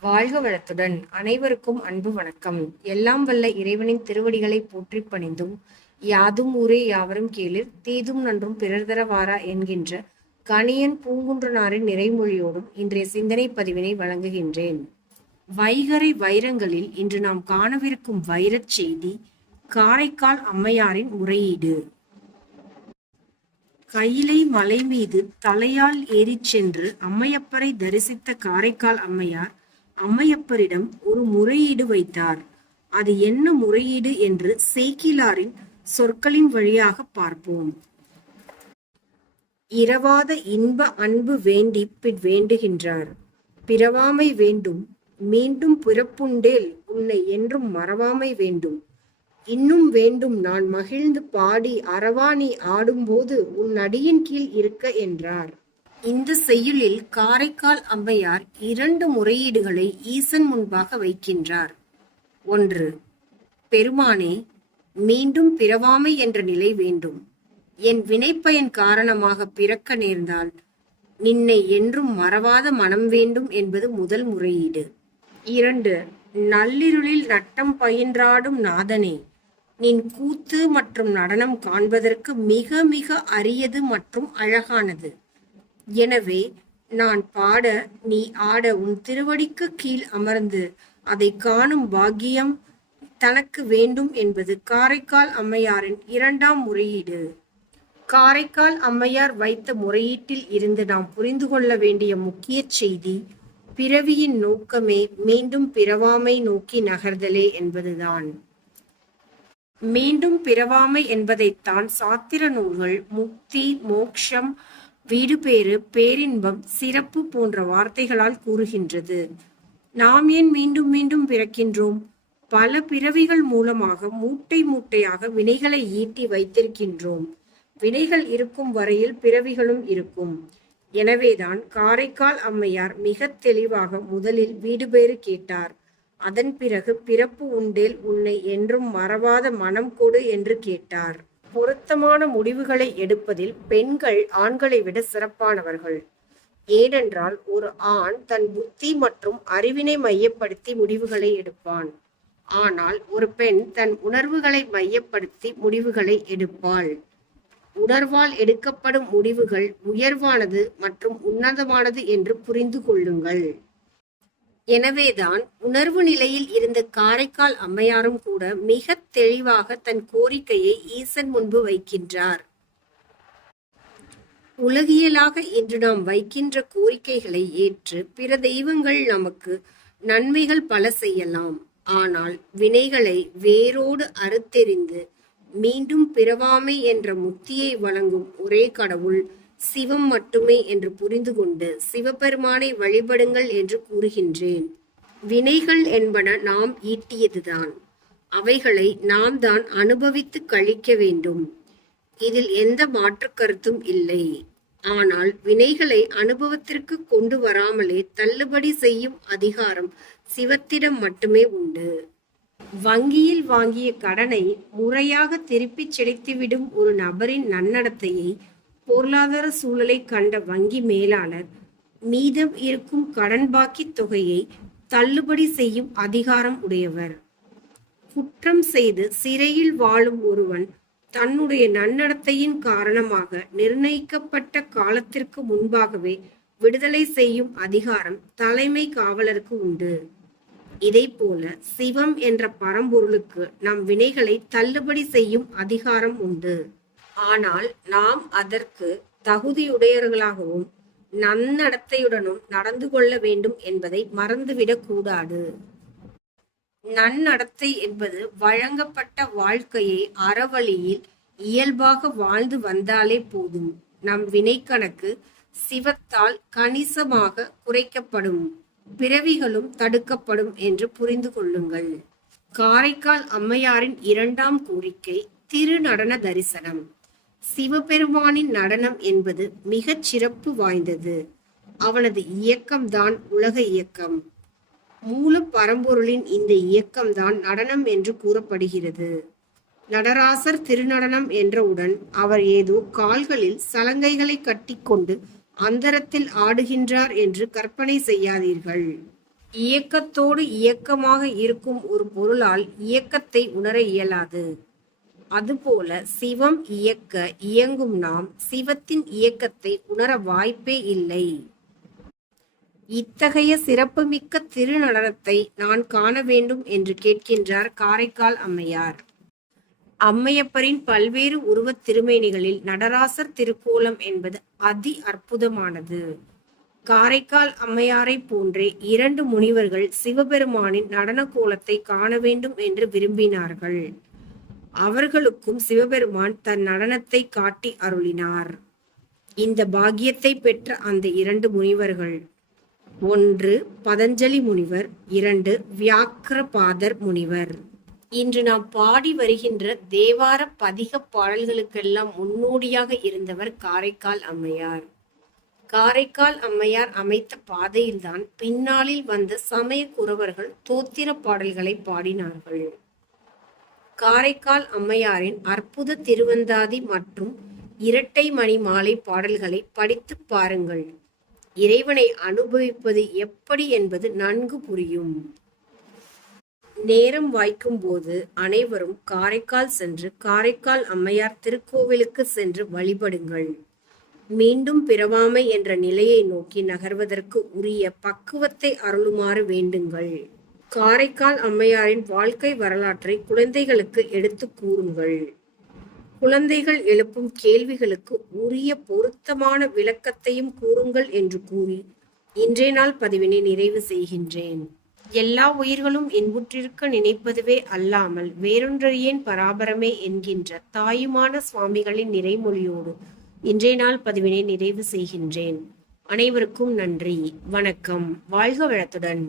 வாழ்க வளத்துடன். அனைவருக்கும் அன்பு வணக்கம். எல்லாம் வல்ல இறைவனின் திருவடிகளை போற்றி பணிந்தும் யாதும் ஊரே யாவரும் கேளிர் தீதும் நன்றும் பிறர் தரவாரா என்கின்ற கணியன் பூங்குன்றனாரின் நிறைமொழியோடும் இன்றைய சிந்தனை பதிவினை வழங்குகின்றேன். வைகரை வைரங்களில் இன்று நாம் காணவிருக்கும் வைரச் செய்தி காரைக்கால் அம்மையாரின் முறையீடு. கையிலை மலை மீது தலையால் ஏறிச் சென்று அம்மையப்பரை தரிசித்த காரைக்கால் அம்மையார் அம்மையப்பரிடம் ஒரு முறையீடு வைத்தார். அது என்ன முறையீடு என்று சேக்கிலாரின் சொற்களின் வழியாக பார்ப்போம். இரவாத இன்ப அன்பு வேண்டி பின் வேண்டுகின்றார். பிறவாமை வேண்டும் மீண்டும் பிறப்புண்டேல் உன்னை என்றும் மறவாமை வேண்டும். இன்னும் வேண்டும் நான் மகிழ்ந்து பாடி அரவாணி ஆடும்போது உன் அடியின் கீழ் இருக்க என்றார். இந்த செய்யுளில் காரைக்கால் அம்பையார் இரண்டு முறையீடுகளை ஈசன் முன்பாக வைக்கின்றார். ஒன்று பெருமானே மீண்டும் பிறவாமை என்ற நிலை வேண்டும். என் வினைப்பயன் காரணமாக பிறக்க நேர்ந்தால் நின்னை என்றும் மறவாத மனம் வேண்டும் என்பது முதல் முறையீடு. இரண்டு நள்ளிருளில் நட்டம் பயின்றாடும் நாதனே நின் கூத்து மற்றும் நடனம் காண்பதற்கு மிக மிக அரியது மற்றும் அழகானது. எனவே நான் பாட நீ ஆட உன் திருவடிக்கு கீழ் அமர்ந்து அதை காணும் பாக்கியம் தனக்கு வேண்டும் என்பது காரைக்கால் அம்மையாரின் இரண்டாம் முறையீடு. காரைக்கால் அம்மையார் வைத்த முறையீட்டில் இருந்து நாம் புரிந்து கொள்ள வேண்டிய முக்கிய செய்தி பிறவியின் நோக்கமே மீண்டும் பிறவாமை நோக்கி நகர்தலே என்பதுதான். மீண்டும் பிறவாமை என்பதைத்தான் சாத்திர நூல்கள் முக்தி மோக்ஷம் வீடு பேறு பேரின்பம் சிறப்பு போன்ற வார்த்தைகளால் கூறுகின்றது. நாம் ஏன் மீண்டும் மீண்டும் பிறக்கின்றோம்? பல பிறவிகள் மூலமாக மூட்டை மூட்டையாக வினைகளை ஈட்டி வைத்திருக்கின்றோம். வினைகள் இருக்கும் வரையில் பிறவிகளும் இருக்கும். எனவேதான் காரைக்கால் அம்மையார் மிக தெளிவாக முதலில் வீடு பேறு கேட்டார். அதன் பிறகு பிறப்பு உண்டேல் உன்னை என்றும் மறவாத மனம் கொடு என்று கேட்டார். பொருத்தமான முடிவுகளை எடுப்பதில் பெண்கள் ஆண்களை விட சிறப்பானவர்கள். ஏனென்றால் ஒரு ஆண் தன் புத்தி மற்றும் அறிவினை மையப்படுத்தி முடிவுகளை எடுப்பான். ஆனால் ஒரு பெண் தன் உணர்வுகளை மையப்படுத்தி முடிவுகளை எடுப்பாள். உணர்வால் எடுக்கப்படும் முடிவுகள் உயர்வானது மற்றும் உன்னதமானது என்று புரிந்து கொள்ளுங்கள். எனவேதான் உணர்வு நிலையில் இருந்த காரைக்கால் அம்மையாரும் கூட மிக தெளிவாக தன் கோரிக்கையை ஈசன் முன்பு வைக்கின்றார். உலகியலாக இன்று நாம் வைக்கின்ற கோரிக்கைகளை ஏற்று பிற தெய்வங்கள் நமக்கு நன்மைகள் பல செய்யலாம். ஆனால் வினைகளை வேரோடு அறுத்தெறிந்து மீண்டும் பிறவாமை என்ற முக்தியை வழங்கும் ஒரே கடவுள் சிவம் மட்டுமே என்று புரிந்து கொண்டு சிவபெருமானை வழிபடுங்கள் என்று கூறுகின்றேன். வினைகள் என்பன நாம் ஈட்டியதுதான். அவைகளை நாம் தான் அனுபவித்து கழிக்க வேண்டும். இதில் எந்த மாற்று கருத்தும் இல்லை. ஆனால் வினைகளை அனுபவத்திற்கு கொண்டு வராமலே தள்ளுபடி செய்யும் அதிகாரம் சிவத்திடம் மட்டுமே உண்டு. வங்கியில் வாங்கிய கடனை முறையாக திருப்பிச் செலுத்திவிடும் ஒரு நபரின் நன்னடத்தையை பொருளாதார சூழலை கண்ட வங்கி மேலாளர் மீதம் இருக்கும் கடன் பாக்கி தொகையை தள்ளுபடி செய்யும் அதிகாரம் உடையவர். குற்றம் செய்து சிறையில் வாழும் ஒருவன் தன்னுடைய நன்னடத்தையின் காரணமாக நிர்ணயிக்கப்பட்ட காலத்திற்கு முன்பாகவே விடுதலை செய்யும் அதிகாரம் தலைமை காவலருக்கு உண்டு. இதை போல சிவம் என்ற பரம்பொருளுக்கு நம் வினைகளை தள்ளுபடி செய்யும் அதிகாரம் உண்டு. ஆனால் நாம் அதற்கு தகுதியுடையவர்களாகவும் நன்னடத்தையுடனும் நடந்து கொள்ள வேண்டும் என்பதை மறந்துவிடக் கூடாது. நன்னடத்தை என்பது வழங்கப்பட்ட வாழ்க்கையை அறவழியில் இயல்பாக வாழ்ந்து வந்தாலே போதும். நம் வினைக்கணக்கு சிவத்தால் கணிசமாக குறைக்கப்படும். பிறவிகளும் தடுக்கப்படும் என்று புரிந்து கொள்ளுங்கள். காரைக்கால் அம்மையாரின் இரண்டாம் கோரிக்கை திருநடன தரிசனம். சிவபெருமானின் நடனம் என்பது மிகச் சிறப்பு வாய்ந்தது. அவனது இயக்கம்தான் உலக இயக்கம். மூல பரம்பொருளின் இந்த இயக்கம்தான் நடனம் என்று கூறப்படுகிறது. நடராசர் திருநடனம் என்றவுடன் அவர் ஏதோ கால்களில் சலங்கைகளை கட்டிக்கொண்டு அந்தரத்தில் ஆடுகின்றார் என்று கற்பனை செய்யாதீர்கள். இயக்கத்தோடு இயக்கமாக இருக்கும் ஒரு பொருளால் இயக்கத்தை உணர இயலாது. அதுபோல சிவம் இயக்க இயங்கும் நாம் சிவத்தின் இயக்கத்தை உணர வாய்ப்பே இல்லை. இத்தகைய சிறப்புமிக்க திருநடனத்தை நான் காண வேண்டும் என்று கேட்கின்றார் காரைக்கால் அம்மையார். அம்மையப்பரின் பல்வேறு உருவத் திருமேனிகளில் நடராசர் திருக்கோலம் என்பது அதி அற்புதமானது. காரைக்கால் அம்மையாரைப் போன்றே இரண்டு முனிவர்கள் சிவபெருமானின் நடன கோலத்தை காண வேண்டும் என்று விரும்பினார்கள். அவர்களுக்கும் சிவபெருமான் தன் நடனத்தை காட்டி அருளினார். இந்த பாக்கியத்தை பெற்ற அந்த இரண்டு முனிவர்கள் ஒன்று பதஞ்சலி முனிவர் இரண்டு வியாக்கிரபாதர் முனிவர். இன்று நாம் பாடி வருகின்ற தேவார பதிக பாடல்களுக்கெல்லாம் முன்னோடியாக இருந்தவர் காரைக்கால் அம்மையார். காரைக்கால் அம்மையார் அமைத்த பாதையில்தான் பின்னாளில் வந்த சமய குறவர்கள் தோத்திர பாடல்களை பாடினார்கள். காரைக்கால் அம்மையாரின் அற்புத திருவந்தாதி மற்றும் இரட்டை மணி மாலை பாடல்களை படித்து பாருங்கள். இறைவனை அனுபவிப்பது எப்படி என்பது நன்கு புரியும். நேரம் வாய்க்கும் போது அனைவரும் காரைக்கால் சென்று காரைக்கால் அம்மையார் திருக்கோவிலுக்கு சென்று வழிபடுங்கள். மீண்டும் பிறவாமை என்ற நிலையை நோக்கி நகர்வதற்கு உரிய பக்குவத்தை அருளுமாறு வேண்டுங்கள். காரைக்கால் அம்மையாரின் வாழ்க்கை வரலாற்றை குழந்தைகளுக்கு எடுத்து கூறுங்கள். குழந்தைகள் எழுப்பும் கேள்விகளுக்கு உரிய பொருத்தமான விளக்கத்தையும் கூறுங்கள் என்று கூறி இன்றைய நாள் பதிவினை நிறைவு செய்கின்றேன். எல்லா உயிர்களும் இன்புற்றிருக்க நினைப்பதுவே அல்லாமல் வேறொன்றறியேன் பராபரமே என்கின்ற தாயுமான சுவாமிகளின் நிறைமொழியோடு இன்றைய நாள் பதிவினை நிறைவு செய்கின்றேன். அனைவருக்கும் நன்றி. வணக்கம். வாழ்க வளத்துடன்.